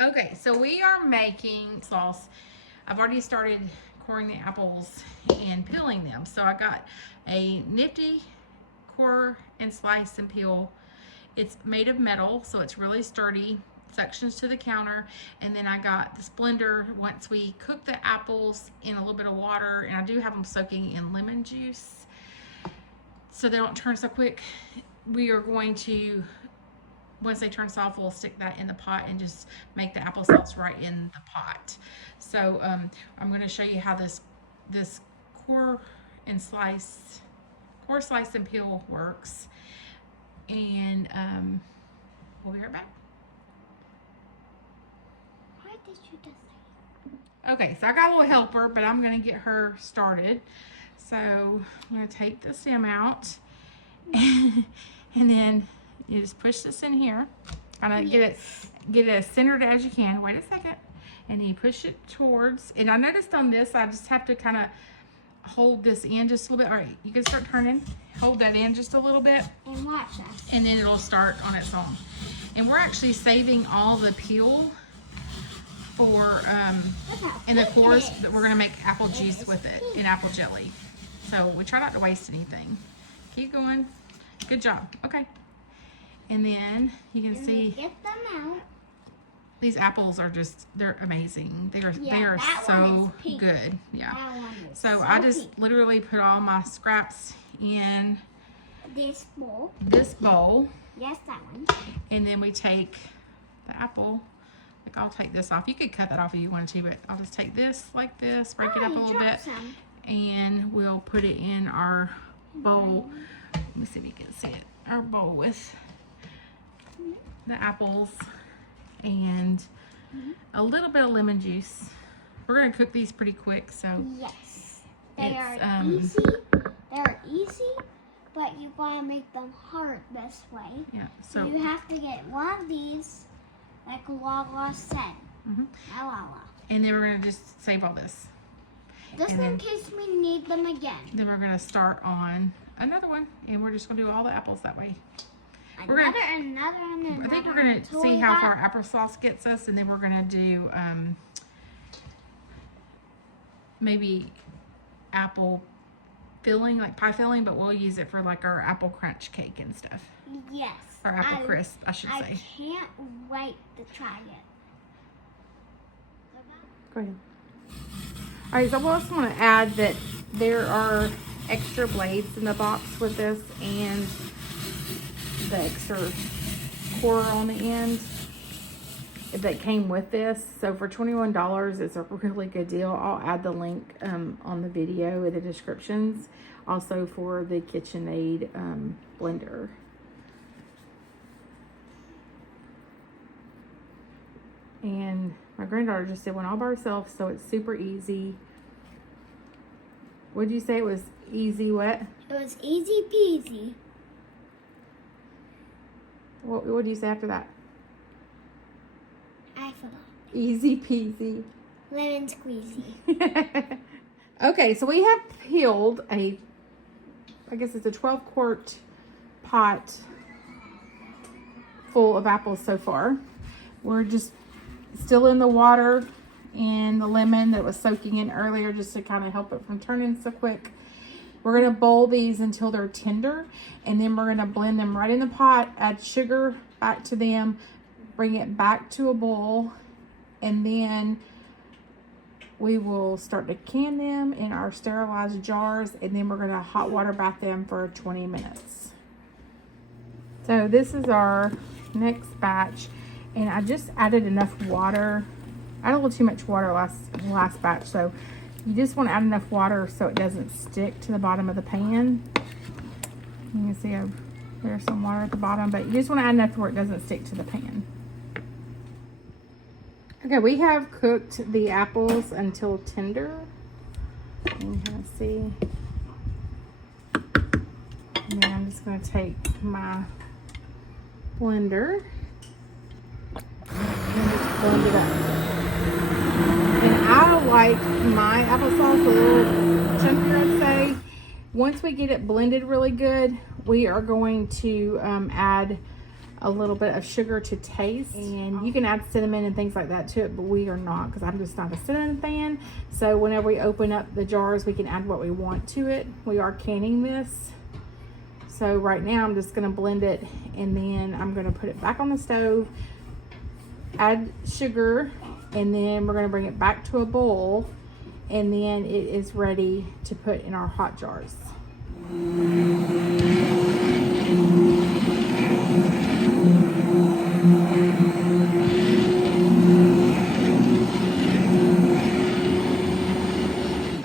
Okay, so we are making sauce. I've already started coring the apples and peeling them. So I got a nifty core and slice and peel. It's made of metal, so it's really sturdy. Sections to the counter, and then I got this blender. Once we cook the apples in a little bit of water, and I do have them soaking in lemon juice so they don't turn so quick, we are going to, once they turn soft, we'll stick that in the pot and just make the applesauce right in the pot. So I'm going to show you how this core slice and peel works, and we'll be right back. Why did you just say? Okay, so I got a little helper, but I'm going to get her started. So I'm going to take the stem out, and then you just push this in here. Kind of get it as centered as you can. Wait a second. And you push it towards, and I noticed on this, I just have to kind of hold this in just a little bit. All right, you can start turning. Hold that in just a little bit. And watch that. And then it'll start on its own. And we're actually saving all the peel for in the cores, that we're gonna make apple juice with it and apple jelly. So we try not to waste anything. Keep going. Good job. Okay. And then you can see Get them out. these apples are just, they're amazing. They are that one so is pink. good. Yeah. That one is So so I just pink. literally put all my scraps in This bowl. this bowl, Yes, that one. and then we take the apple. Like, I'll take this off. You could cut that off if you wanted to, but I'll just take this like this, break it up a you little dropped bit, some. and we'll put it in our bowl. Let me see if you can see it. Our bowl with the apples and a little bit of lemon juice. We're gonna cook these pretty quick, so Yes. They It's, are easy. They're easy, but you want to make them hard this way. yeah. So So you have to get one of these, like Lala said. Mhm. Lala. and then we're gonna just save all this. Just And in then- case we need them again. Then we're gonna start on another one, and we're just gonna do all the apples that way. We're Another, gonna- another, and another. I think we're gonna until see we how got- far applesauce gets us, and then we're gonna do maybe apple filling, like pie filling, but we'll use it for like our apple crunch cake and stuff, Yes. or apple crisp, I should I say. can't wait to try it. Go ahead. All right, so I also want to add that there are extra blades in the box with this, and the extra core on the end that came with this. So for $21, it's a really good deal. I'll add the link on the video in the descriptions, also for the KitchenAid blender. And my granddaughter just did one all by herself, so it's super easy. Would you say it was easy? What? It was easy peasy. What do you say after that? I forgot. Easy peasy. Lemon squeezy. Okay, so we have peeled I guess it's a 12-quart pot full of apples so far. We're just still in the water and the lemon that was soaking in earlier, just to kind of help it from turning so quick. We're going to boil these until they're tender, and then we're going to blend them right in the pot, add sugar back to them, bring it back to a boil, and then we will start to can them in our sterilized jars, and then we're going to hot water bath them for 20 minutes. So this is our next batch, and I just added enough water. I had a little too much water last batch, so you just want to add enough water so it doesn't stick to the bottom of the pan. You can see there's some water at the bottom, but you just want to add enough where it doesn't stick to the pan. Okay, we have cooked the apples until tender. You can see. And then I'm just going to take my blender and just blend it up. And I like my applesauce a little chunkier, I'd say. Once we get it blended really good, we are going to add a little bit of sugar to taste, and you can add cinnamon and things like that to it, but we are not, because I'm just not a cinnamon fan. So whenever we open up the jars, we can add what we want to it. We are canning this. So right now I'm just going to blend it, and then I'm going to put it back on the stove, add sugar, and then we're going to bring it back to a boil, and then it is ready to put in our hot jars.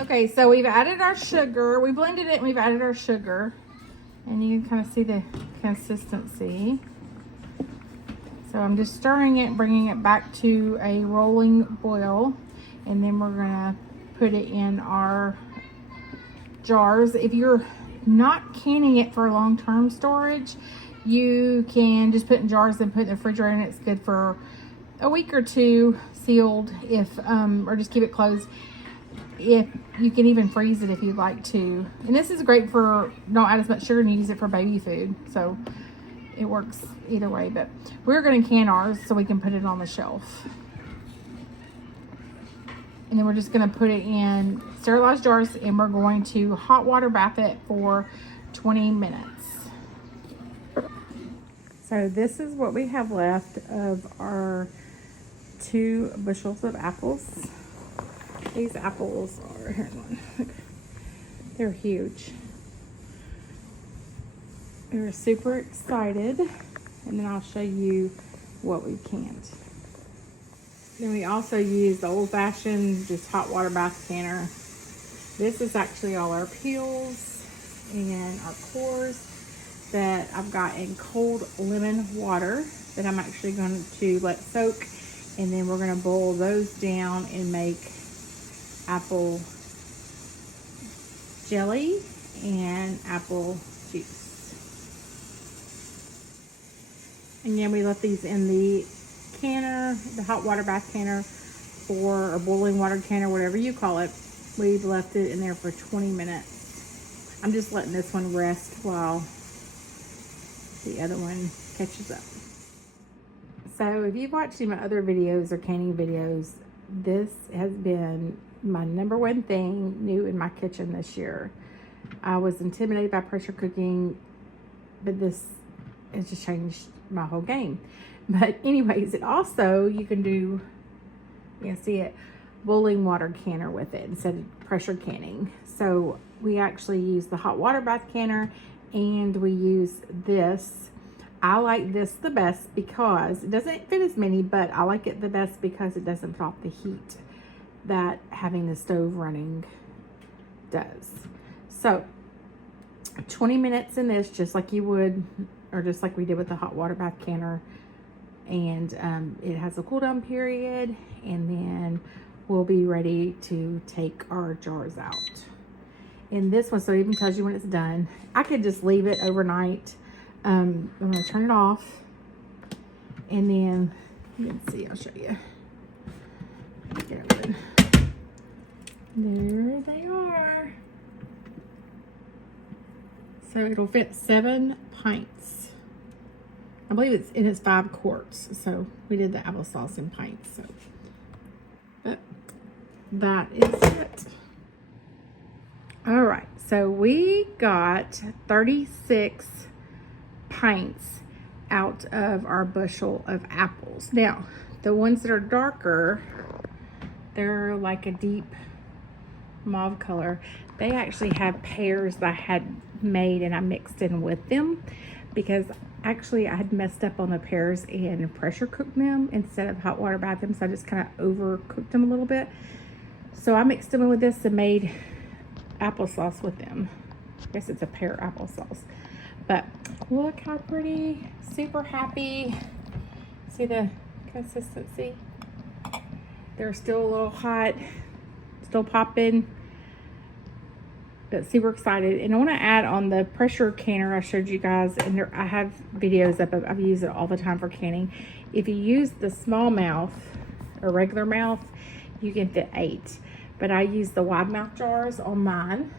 Okay, so we've added our sugar. We blended it and we've added our sugar. And you can kind of see the consistency. So I'm just stirring it, bringing it back to a rolling boil. And then we're gonna put it in our jars. If you're not canning it for long-term storage, you can just put in jars and put in the refrigerator, and it's good for a week or two sealed, if or just keep it closed. If you can even freeze it if you'd like to. And this is great for, don't add as much sugar and use it for baby food, so it works either way. But we're going to can ours so we can put it on the shelf. And then we're just going to put it in sterilized jars, and we're going to hot water bath it for 20 minutes. So this is what we have left of our 2 bushels of apples. These apples are, here, they're huge. We're super excited, and then I'll show you what we canned. Then we also used the old-fashioned, just hot water bath canner. This is actually all our peels and our cores that I've got in cold lemon water that I'm actually going to let soak, and then we're going to boil those down and make apple jelly and apple juice. And then we left these in the canner, the hot water bath canner, or boiling water canner, whatever you call it. We've left it in there for 20 minutes. I'm just letting this one rest while the other one catches up. So if you've watched my other videos or canning videos, this has been my #1 thing new in my kitchen this year. I was intimidated by pressure cooking, but this has just changed my whole game. But anyways, it also, you can do, you can see it, boiling water canner with it instead of pressure canning. So we actually use the hot water bath canner, and we use this. I like this the best because it doesn't fit as many, but I like it the best because it doesn't put off the heat that having the stove running does. So 20 minutes in this, just like you would, or just like we did with the hot water bath canner. And it has a cool down period, and then we'll be ready to take our jars out. And this one, so it even tells you when it's done. I could just leave it overnight. I'm gonna turn it off, and then you can see, I'll show you. Get it open. There they are. So it'll fit 7 pints. I believe it's 5 quarts. So we did the applesauce in pints. So, but that is it. All right. So we got 36 pints out of our bushel of apples. Now, the ones that are darker, they're like a deep mauve color. They actually have pears that I had made and I mixed in with them, because actually I had messed up on the pears and pressure cooked them instead of hot water bath them, so I just kind of overcooked them a little bit. So I mixed them in with this and made applesauce with them. I guess it's a pear applesauce. But look how pretty, super happy. See the consistency? They're still a little hot, still popping, but super excited. And I want to add on the pressure canner I showed you guys, and there, I have videos up of, I've used it all the time for canning. If you use the small mouth or regular mouth, you can fit 8, but I use the wide mouth jars on mine,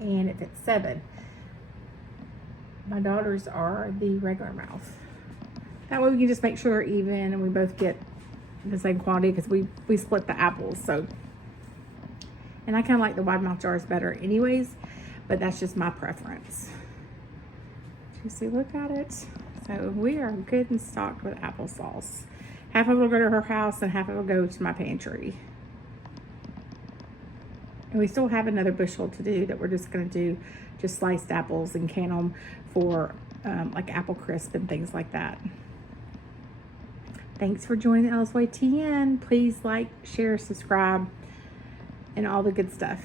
and it fits 7. My daughters are the regular mouth. That way we can just make sure they're even and we both get the same quantity, because we split the apples. So, and I kind of like the wide mouth jars better anyways, but that's just my preference. You see, look at it. So we are good and stocked with applesauce. Half of it will go to her house and half of it will go to my pantry. And we still have another bushel to do that we're just going to do just sliced apples and can them for like apple crisp and things like that. Thanks for joining the LSYTN. Please like, share, subscribe, and all the good stuff.